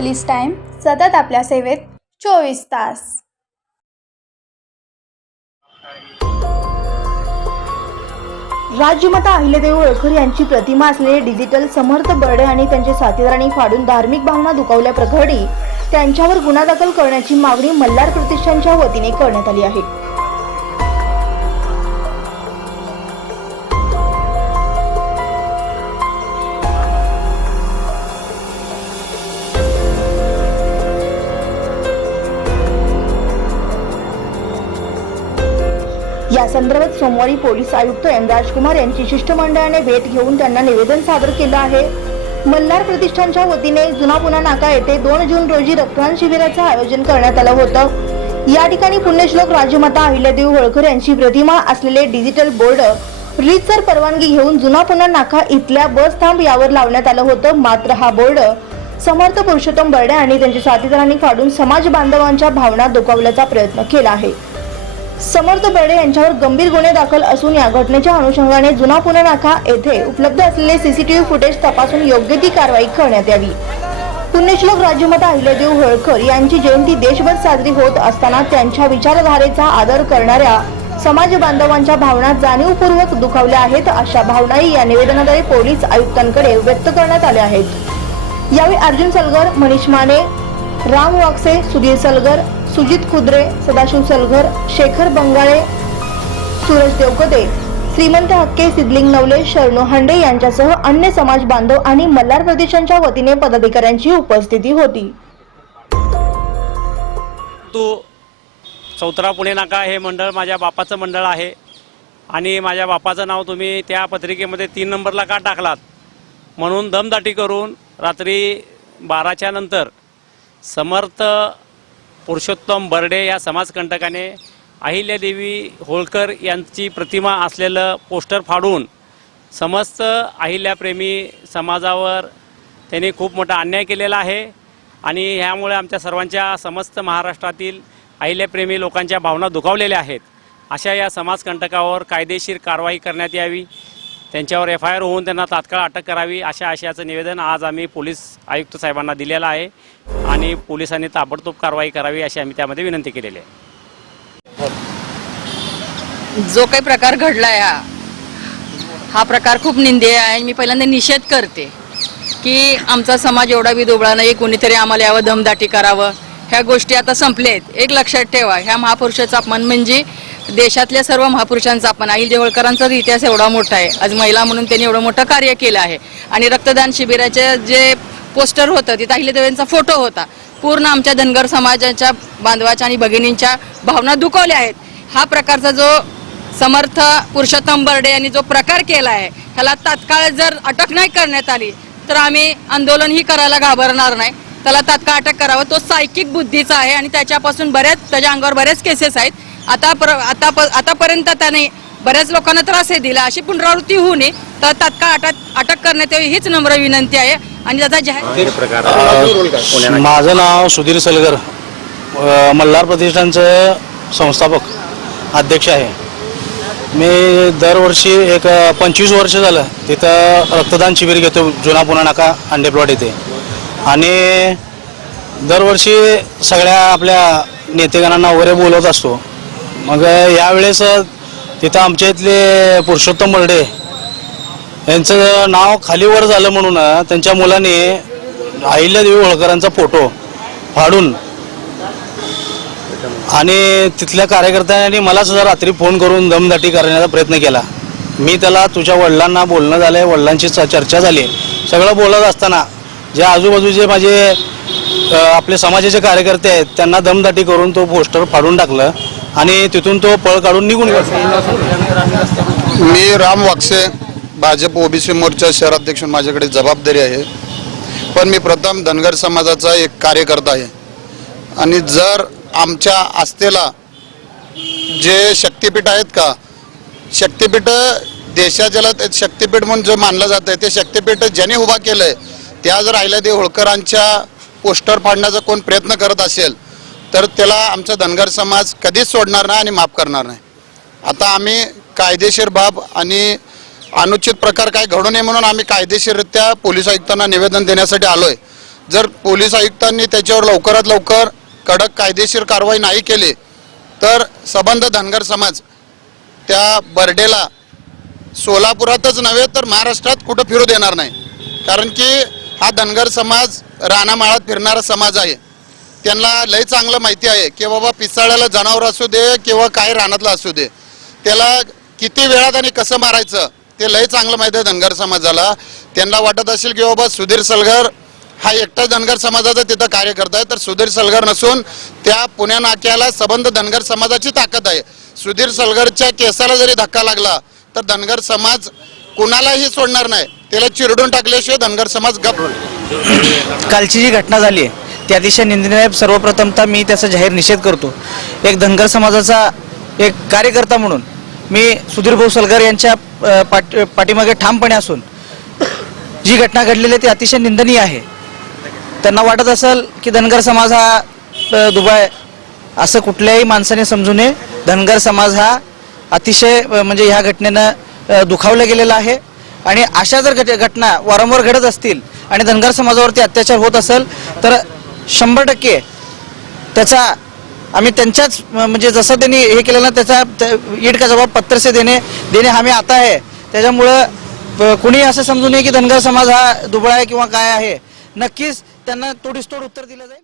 Police time सतत आपल्या सेवेत चोवीस तास. राज्यमाता अहिल्यादेवी होळकर यांची प्रतिमा असलेले डिजिटल समर्थ बर्डे आणि त्यांच्या साथीदारांनी फाडून धार्मिक भावना दुखावल्या प्रकरणी त्यांच्यावर गुन्हा दाखल करण्याची मागणी मल्हार प्रतिष्ठानच्या वतीने करण्यात आली आहे. या संदर्भात सोमवारी पोलीस आयुक्त एम राजकुमार यांची शिष्टमंडळाने भेट घेऊन त्यांना निवेदन सादर केलं आहे. मल्हार प्रतिष्ठानच्या वतीने जुना पुन्हा नाका येथे दोन जून रोजी रक्तदान शिबिराचं आयोजन करण्यात आलं होतं. या ठिकाणी पुण्यश्लोक राजमाता अहिल्यादेवी होळकर यांची प्रतिमा असलेले डिजिटल बोर्ड रीतसर परवानगी घेऊन जुना पुन्हा नाका इथल्या बस थांब यावर लावण्यात आलं होतं. मात्र हा बोर्ड समर्थ पुरुषोत्तम बर्डे आणि त्यांच्या साथीदारांनी फाडून समाज बांधवांच्या भावना दुखावल्याचा प्रयत्न केला आहे. समर्थ बर्डे यांच्यावर गंभीर गुन्हे दाखल असून या घटनेच्या अनुषंगाने जुना पुणे नाका येथे उपलब्ध असलेले सीसीटीव्ही फुटेज तपासून योग्य ती कारवाई करण्यात यावी. पुण्यश्लोक राज्यमाता अहिल्यादेव होळकर यांची जयंती देशभर साजरी होत असताना त्यांच्या विचारधारेचा आदर करणाऱ्या समाज बांधवांच्या भावना जाणीवपूर्वक दुखावल्या आहेत अशा भावनाही या निवेदनाद्वारे पोलीस आयुक्तांकडे व्यक्त करण्यात आल्या आहेत. यावेळी अर्जुन सलगर मनीष माने राम वाक्से सुधीर सलगर सुजित खुद्रे सदाशिव सलघर शेखर बंगाळे सूरज देवकते श्रीमंत हक्के सिद्धलिंग नवले शरणू हांडे यांच्यासह अन्य समाज बांधव आणि मल्हार प्रदेशांच्या वतीने पदाधिकाऱ्यांची उपस्थिती होती. तो चौथरा पुणे नाका हे मंडळ माझ्या बापाचं मंडळ आहे. आणि माझ्या बापाचं नाव तुम्ही त्या पत्रिकेमध्ये तीन नंबरला का टाकलात? म्हणून दमदाटी करून रात्री बाराच्या नंतर समर्थ पुरुषोत्तम बर्डे या समाजकंटकाने अहिल्यादेवी होळकर यांची प्रतिमा असलेलं पोस्टर फाडून समस्त अहिल्याप्रेमी समाजावर त्यांनी खूप मोठा अन्याय केलेला आहे. आणि ह्यामुळे आमच्या सर्वांच्या समस्त महाराष्ट्रातील अहिल्याप्रेमी लोकांच्या भावना दुखावलेल्या आहेत. अशा या समाजकंटकावर कायदेशीर कारवाई करण्यात यावी. त्यांच्यावर एफ आय आर होऊन त्यांना तात्काळ अटक करावी अशा आशयाचं निवेदन आज आम्ही पोलीस आयुक्त साहेबांना दिलेलं आहे आणि पोलिसांनी ताबडतोब कारवाई करावी अशी आम्ही त्यामध्ये विनंती केलेली आहे. जो काही प्रकार घडलाय हा हा प्रकार खूप निंदे आहे मी पहिल्यांदा निषेध करते की आमचा समाज एवढा विदोबळा नाही कोणीतरी आम्हाला यावं दमदाटी करावं. ह्या गोष्टी आता संपलेत एक लक्षात ठेवा ह्या महापुरुषाचा अपमान म्हणजे देशातल्या सर्व महापुरुषांचा आपण आई देवळकरांचा इतिहास एवढा मोठा आहे. आज महिला म्हणून त्यांनी एवढं मोठं कार्य केलं आहे. आणि रक्तदान शिबिराचे जे पोस्टर होतं तिथं अहिल्यादेवींचा फोटो होता. पूर्ण आमच्या धनगर समाजाच्या बांधवाच्या आणि भगिनींच्या भावना दुखवल्या आहेत. हा प्रकारचा जो समर्थ पुरुषोत्तम बर्डे यांनी जो प्रकार केला आहे ह्याला तात्काळ जर अटक नाही करण्यात आली तर आम्ही आंदोलनही करायला घाबरणार नाही. त्याला तात्काळ अटक करावं. तो सायकिक बुद्धीचा आहे आणि त्याच्यापासून बऱ्याच त्याच्या अंगावर बरेच केसेस आहेत. आता पर आता आतापर्यंत त्याने बऱ्याच लोकांना त्रास हे दिला. अशी पुनरावृत्ती होऊ नये तर तात्काळ अटक अटक करण्यात यावी हीच नम्र विनंती आहे. आणि त्याचा जाहीर माझं नाव सुधीर सलगर मल्हार प्रतिष्ठानचं संस्थापक अध्यक्ष आहे. मी दरवर्षी एक पंचवीस वर्ष झालं तिथं रक्तदान शिबिर घेतो जुना पुणा नाका अंडे प्लॉट इथे. आणि दरवर्षी सगळ्या आपल्या नेतेगणांना वगैरे बोलवत असतो. मग यावेळेस तिथं आमच्या इथले पुरुषोत्तम बर्डे यांचं नाव खालीवर झालं म्हणून त्यांच्या मुलाने अहिल्यादेवी होळकरांचा फोटो फाडून आणि तिथल्या कार्यकर्त्यांनी मला सुद्धा रात्री फोन करून दमदाटी करण्याचा प्रयत्न केला. मी त्याला तुझ्या वडिलांना बोलणं झालंय वडिलांची च- चर्चा झाली. सगळं बोलत असताना जे आजूबाजूचे माझे आपले समाजाचे कार्यकर्ते आहेत त्यांना दमदाटी करून तो पोस्टर फाडून टाकलं. आणि तिथून तो पळ काढून निघून गेला. मी राम वाक्से भाजप ओबीसी मोर्चा शहराध्यक्ष माझ्याकडे जबाबदारी आहे. पण मी प्रथम धनगर समाजाचा एक कार्यकर्ता आहे. आणि जर आमच्या आस्थेला जे शक्तिपीठ आहेत का शक्तिपीठ देशाच्याला ते शक्तिपीठ म्हणून जो मानलं जात आहे ते शक्तिपीठ ज्याने उभा केलं आहे त्या जर अहिल्यादेवी होळकरांच्या पोस्टर फाडण्याचा कोण प्रयत्न करत असेल तर त्याला आमचा धनगर समाज कधीच सोडणार नाही आणि माफ करणार नाही. आता आम्ही कायदेशीर बाब आणि अनुचित प्रकार काय घडू नये म्हणून आम्ही कायदेशीररित्या पोलीस आयुक्तांना निवेदन देण्यासाठी आलोय. जर पोलीस आयुक्तांनी त्याच्यावर लवकरात लवकर कडक कायदेशीर कारवाई नाही केली तर सबंध धनगर समाज त्या बर्डेला सोलापुरातच नव्हे तर महाराष्ट्रात कुठं फिरू देणार नाही. कारण की हा धनगर समाज रानामाळात फिरणारा समाज आहे. त्यांना लय चांगलं माहिती आहे की बाबा पिसाळ्याला जनावर असू दे किंवा काय रानातलं असू दे त्याला किती वेळात आणि कसं मारायचं ते लय चांगलं माहिती आहे धनगर समाजाला. त्यांना वाटत असेल की बाबा सुधीर सलगर हा एकटा धनगर समाजाचा तिथं कार्य करत आहे तर सुधीर सलगर नसून त्या पुण्या नाक्याला सबंध धनगर समाजाची ताकद आहे. सुधीर सलगरच्या केसाला जरी धक्का लागला तर धनगर समाज कुणालाही सोडणार नाही. त्याला चिरडून टाकल्याशिवाय धनगर समाज गप कालची जी घटना झाली आहे त्या अतिशय निंदनीय आहे सर्वप्रथमतः मी त्याचा जाहीर निषेध करतो. एक धनगर समाजाचा एक कार्यकर्ता म्हणून मी सुधीर भाऊ सलगर यांच्या अ, पाठ पाठीमागे ठामपणे असून जी घटना घडलेली आहे ती अतिशय निंदनीय आहे. त्यांना वाटत असेल की धनगर समाज हा दुबाय असं कुठल्याही माणसाने समजू नये. धनगर समाज हा अतिशय म्हणजे ह्या घटनेनं दुखावला गेलेला आहे. आणि अशा जर घट घटना वारंवार घडत असतील आणि धनगर समाजावरती अत्याचार होत असेल तर शंभर टक्के. त्याचा आम्ही त्यांच्याच म्हणजे जसं त्यांनी हे केलं ना त्याचा त्या- ईट का जबाब पत्रसे देणे देणे हमें आता आहे. त्याच्यामुळं कुणी असं समजू नये की धनगर समाज हा दुबळा आहे किंवा काय आहे. नक्कीच त्यांना तोडीस तोड उत्तर दिलं जाईल.